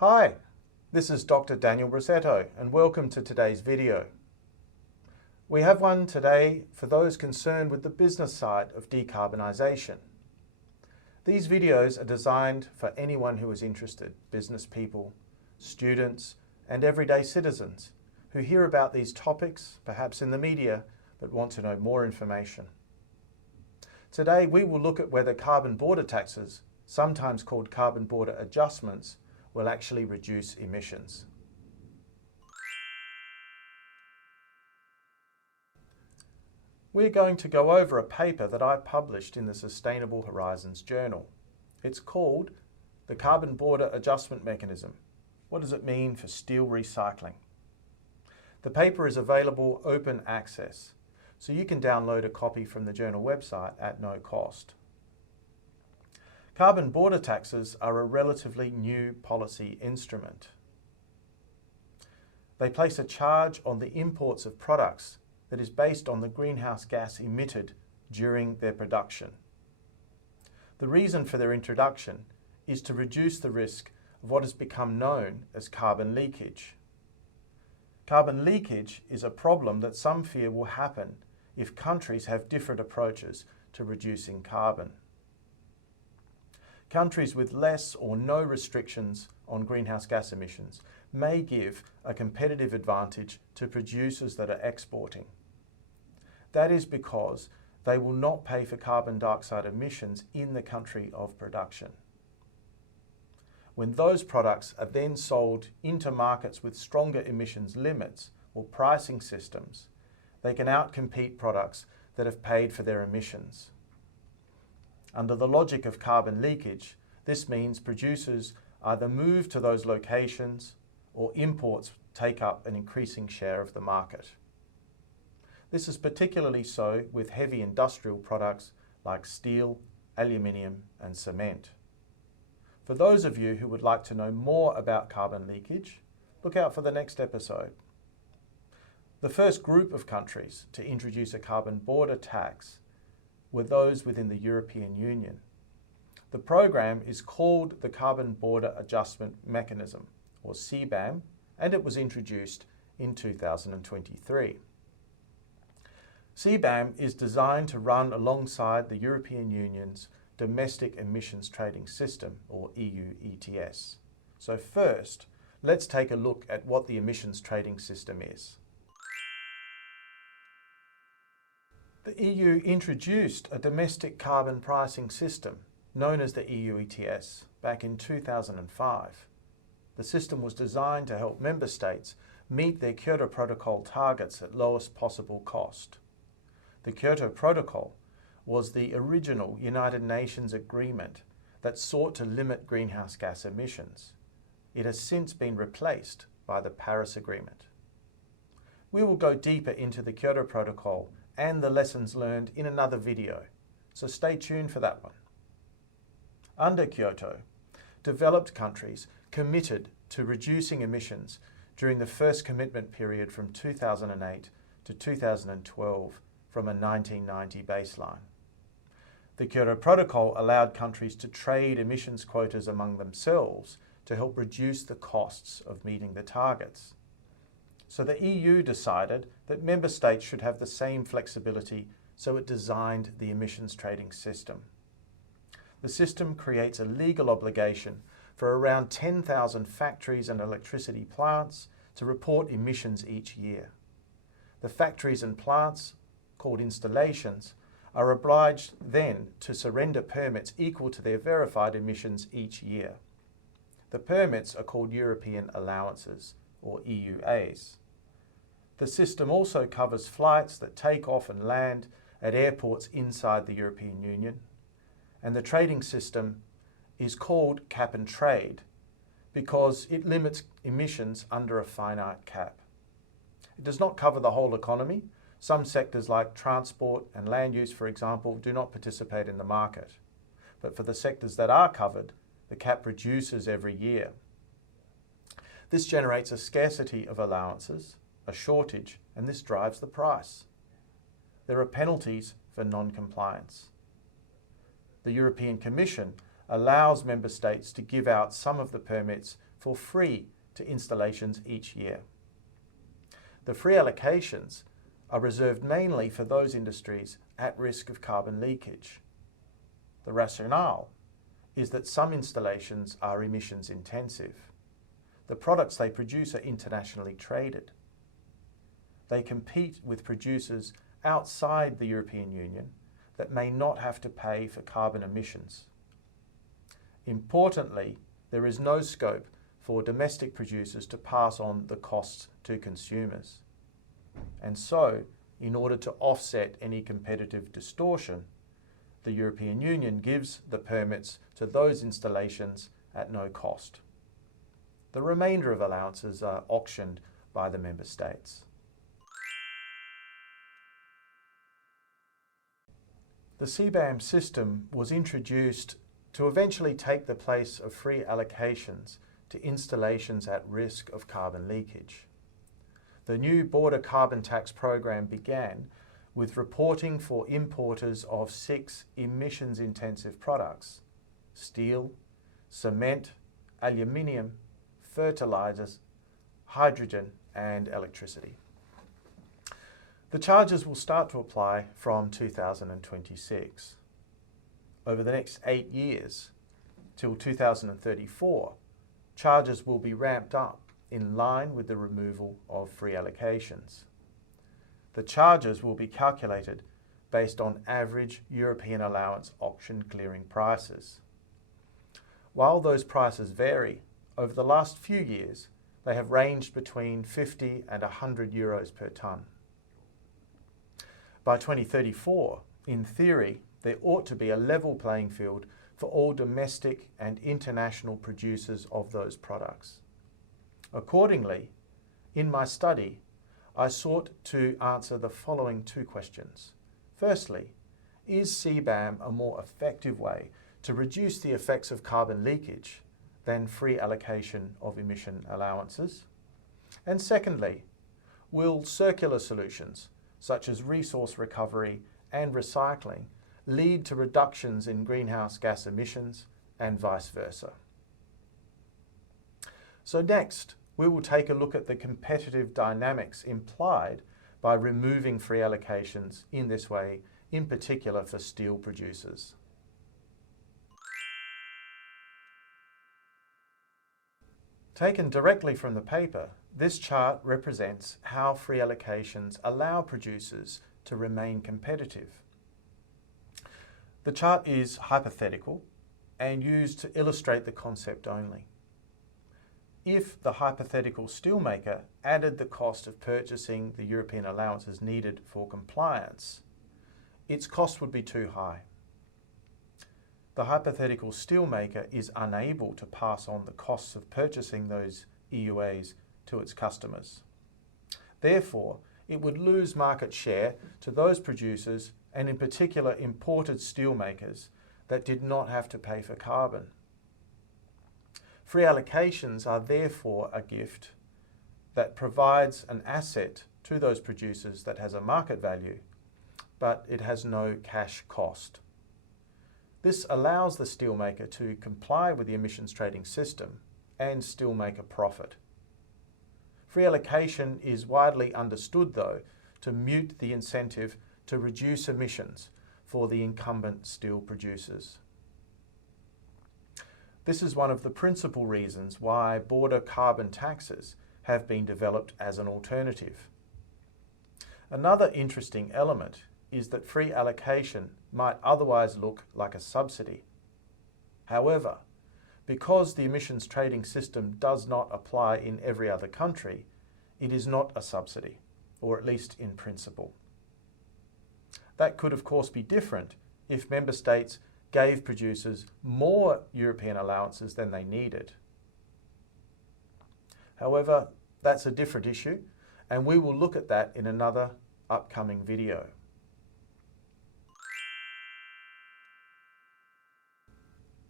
Hi, this is Dr. Daniel Rossetto and welcome to today's video. We have one today for those concerned with the business side of decarbonisation. These videos are designed for anyone who is interested, business people, students and everyday citizens who hear about these topics, perhaps in the media, but want to know more information. Today we will look at whether carbon border taxes, sometimes called carbon border adjustments, will actually reduce emissions. We're going to go over a paper that I published in the Sustainable Horizons Journal. It's called the Carbon Border Adjustment Mechanism. What does it mean for steel recycling? The paper is available open access, so you can download a copy from the journal website at no cost. Carbon border taxes are a relatively new policy instrument. They place a charge on the imports of products that is based on the greenhouse gas emitted during their production. The reason for their introduction is to reduce the risk of what has become known as carbon leakage. Carbon leakage is a problem that some fear will happen if countries have different approaches to reducing carbon. Countries with less or no restrictions on greenhouse gas emissions may give a competitive advantage to producers that are exporting. That is because they will not pay for carbon dioxide emissions in the country of production. When those products are then sold into markets with stronger emissions limits or pricing systems, they can outcompete products that have paid for their emissions. Under the logic of carbon leakage, this means producers either move to those locations or imports take up an increasing share of the market. This is particularly so with heavy industrial products like steel, aluminium and cement. For those of you who would like to know more about carbon leakage, look out for the next episode. The first group of countries to introduce a carbon border tax were those within the European Union. The program is called the Carbon Border Adjustment Mechanism, or cbam, and it was introduced in 2023. cbam is designed to run alongside the European Union's domestic emissions trading system, or EU ETS. So first, let's take a look at what the emissions trading system is. The EU introduced a domestic carbon pricing system known as the EU ETS back in 2005. The system was designed to help member states meet their Kyoto Protocol targets at lowest possible cost. The Kyoto Protocol was the original United Nations agreement that sought to limit greenhouse gas emissions. It has since been replaced by the Paris Agreement. We will go deeper into the Kyoto Protocol and the lessons learned in another video, so stay tuned for that one. Under Kyoto, developed countries committed to reducing emissions during the first commitment period from 2008 to 2012 from a 1990 baseline. The Kyoto Protocol allowed countries to trade emissions quotas among themselves to help reduce the costs of meeting the targets. So the EU decided that member states should have the same flexibility, so it designed the emissions trading system. The system creates a legal obligation for around 10,000 factories and electricity plants to report emissions each year. The factories and plants, called installations, are obliged then to surrender permits equal to their verified emissions each year. The permits are called European allowances, or EUAs. The system also covers flights that take off and land at airports inside the European Union, and the trading system is called cap and trade because it limits emissions under a finite cap. It does not cover the whole economy. Some sectors like transport and land use, for example, do not participate in the market. But for the sectors that are covered, the cap reduces every year. This generates a scarcity of allowances, a shortage, and this drives the price. There are penalties for non-compliance. The European Commission allows member states to give out some of the permits for free to installations each year. The free allocations are reserved mainly for those industries at risk of carbon leakage. The rationale is that some installations are emissions intensive. The products they produce are internationally traded. They compete with producers outside the European Union that may not have to pay for carbon emissions. Importantly, there is no scope for domestic producers to pass on the costs to consumers. And so, in order to offset any competitive distortion, the European Union gives the permits to those installations at no cost. The remainder of allowances are auctioned by the member states. The cbam system was introduced to eventually take the place of free allocations to installations at risk of carbon leakage. The new border carbon tax program began with reporting for importers of 6 emissions-intensive products: steel, cement, aluminium, fertilizers, hydrogen, and electricity. The charges will start to apply from 2026. Over the next 8 years, till 2034, charges will be ramped up in line with the removal of free allocations. The charges will be calculated based on average European allowance auction clearing prices. While those prices vary, over the last few years, they have ranged between 50 and 100 euros per tonne. By 2034, in theory, there ought to be a level playing field for all domestic and international producers of those products. Accordingly, in my study, I sought to answer the following 2 questions. Firstly, is cbam a more effective way to reduce the effects of carbon leakage than free allocation of emission allowances? And secondly, will circular solutions such as resource recovery and recycling lead to reductions in greenhouse gas emissions and vice versa? So next, we will take a look at the competitive dynamics implied by removing free allocations in this way, in particular for steel producers. Taken directly from the paper, this chart represents how free allocations allow producers to remain competitive. The chart is hypothetical and used to illustrate the concept only. If the hypothetical steelmaker added the cost of purchasing the European allowances needed for compliance, its cost would be too high. The hypothetical steelmaker is unable to pass on the costs of purchasing those EUAs to its customers. Therefore, it would lose market share to those producers, and in particular imported steelmakers, that did not have to pay for carbon. Free allocations are therefore a gift that provides an asset to those producers that has a market value, but it has no cash cost. This allows the steelmaker to comply with the emissions trading system and still make a profit. Free allocation is widely understood, though, to mute the incentive to reduce emissions for the incumbent steel producers. This is one of the principal reasons why border carbon taxes have been developed as an alternative. Another interesting element is that free allocation might otherwise look like a subsidy. However, because the emissions trading system does not apply in every other country, it is not a subsidy, or at least in principle. That could of course be different if member states gave producers more European allowances than they needed. However, that's a different issue, and we will look at that in another upcoming video.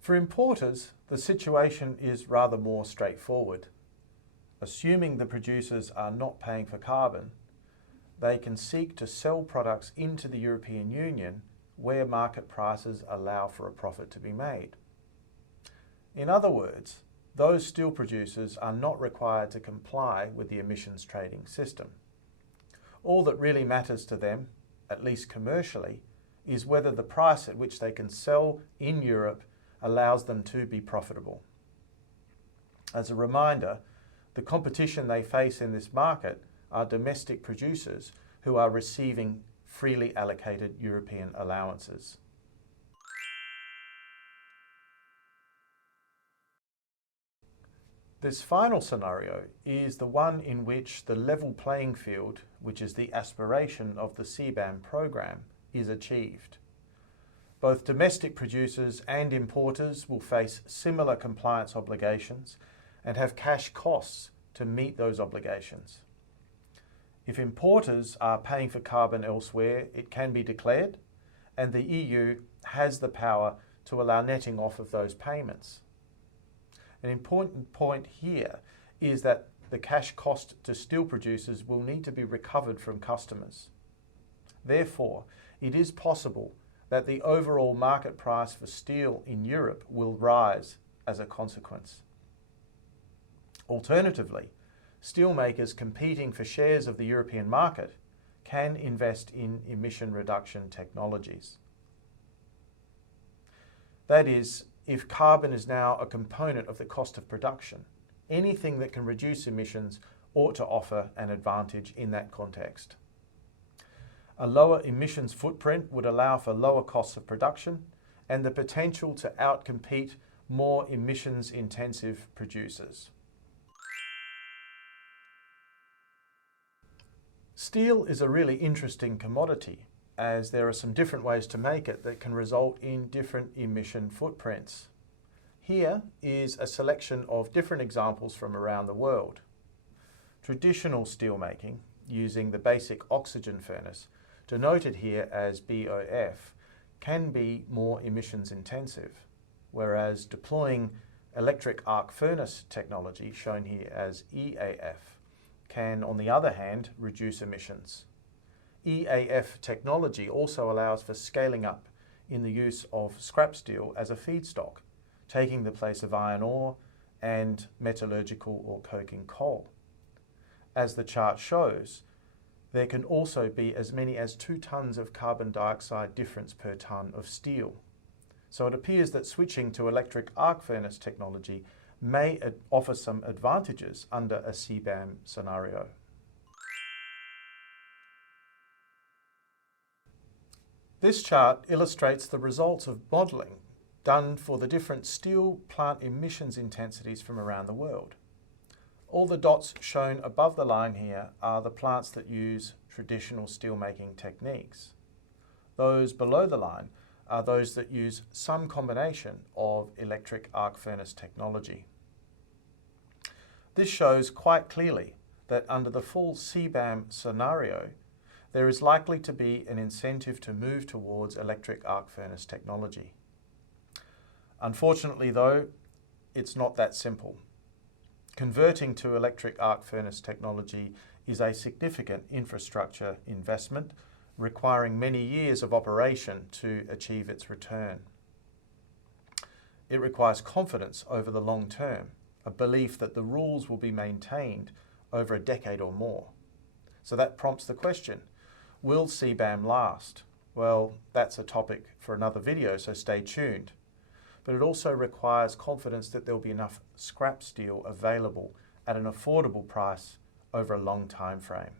For importers, the situation is rather more straightforward. Assuming the producers are not paying for carbon, they can seek to sell products into the European Union where market prices allow for a profit to be made. In other words, those steel producers are not required to comply with the emissions trading system. All that really matters to them, at least commercially, is whether the price at which they can sell in Europe allows them to be profitable. As a reminder, the competition they face in this market are domestic producers who are receiving freely allocated European allowances. This final scenario is the one in which the level playing field, which is the aspiration of the CBAM program, is achieved. Both domestic producers and importers will face similar compliance obligations and have cash costs to meet those obligations. If importers are paying for carbon elsewhere, it can be declared, and the EU has the power to allow netting off of those payments. An important point here is that the cash cost to steel producers will need to be recovered from customers. Therefore, it is possible that the overall market price for steel in Europe will rise as a consequence. Alternatively, steelmakers competing for shares of the European market can invest in emission reduction technologies. That is, if carbon is now a component of the cost of production, anything that can reduce emissions ought to offer an advantage in that context. A lower emissions footprint would allow for lower costs of production and the potential to outcompete more emissions-intensive producers. Steel is a really interesting commodity, as there are some different ways to make it that can result in different emission footprints. Here is a selection of different examples from around the world. Traditional steelmaking, using the basic oxygen furnace, denoted here as BOF, can be more emissions intensive, whereas deploying electric arc furnace technology, shown here as EAF, can, on the other hand, reduce emissions. EAF technology also allows for scaling up in the use of scrap steel as a feedstock, taking the place of iron ore and metallurgical or coking coal. As the chart shows, there can also be as many as 2 tons of carbon dioxide difference per ton of steel. So it appears that switching to electric arc furnace technology may offer some advantages under a CBAM scenario. This chart illustrates the results of modelling done for the different steel plant emissions intensities from around the world. All the dots shown above the line here are the plants that use traditional steelmaking techniques. Those below the line are those that use some combination of electric arc furnace technology. This shows quite clearly that under the full CBAM scenario, there is likely to be an incentive to move towards electric arc furnace technology. Unfortunately though, it's not that simple. Converting to electric arc furnace technology is a significant infrastructure investment requiring many years of operation to achieve its return. It requires confidence over the long term, a belief that the rules will be maintained over a decade or more. So that prompts the question, will CBAM last? Well, that's a topic for another video, so stay tuned. But it also requires confidence that there will be enough scrap steel available at an affordable price over a long time frame.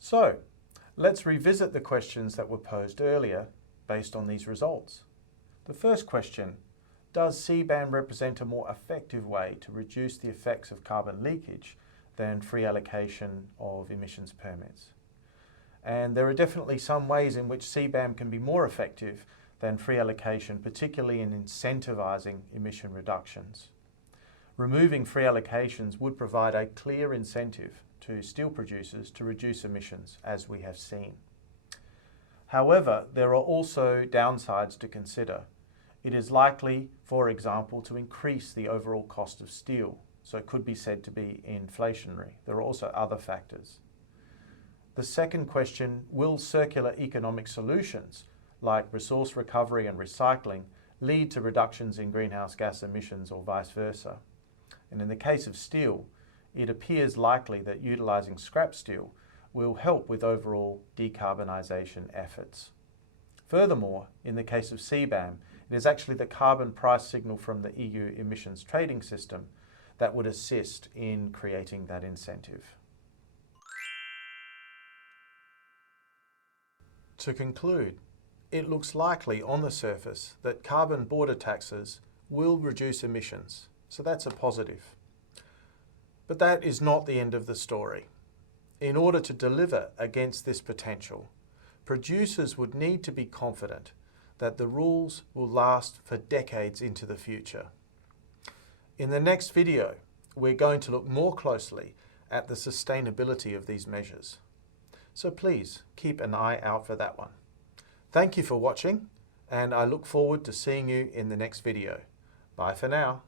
So, let's revisit the questions that were posed earlier based on these results. The first question, does CBAM represent a more effective way to reduce the effects of carbon leakage than free allocation of emissions permits? And there are definitely some ways in which CBAM can be more effective than free allocation, particularly in incentivizing emission reductions. Removing free allocations would provide a clear incentive to steel producers to reduce emissions, as we have seen. However, there are also downsides to consider. It is likely, for example, to increase the overall cost of steel, so it could be said to be inflationary. There are also other factors. The second question, will circular economic solutions like resource recovery and recycling, lead to reductions in greenhouse gas emissions or vice versa. And in the case of steel, it appears likely that utilising scrap steel will help with overall decarbonisation efforts. Furthermore, in the case of cbam, it is actually the carbon price signal from the EU emissions trading system that would assist in creating that incentive. To conclude, it looks likely on the surface that carbon border taxes will reduce emissions, so that's a positive. But that is not the end of the story. In order to deliver against this potential, producers would need to be confident that the rules will last for decades into the future. In the next video, we're going to look more closely at the sustainability of these measures. So please keep an eye out for that one. Thank you for watching, and I look forward to seeing you in the next video. Bye for now.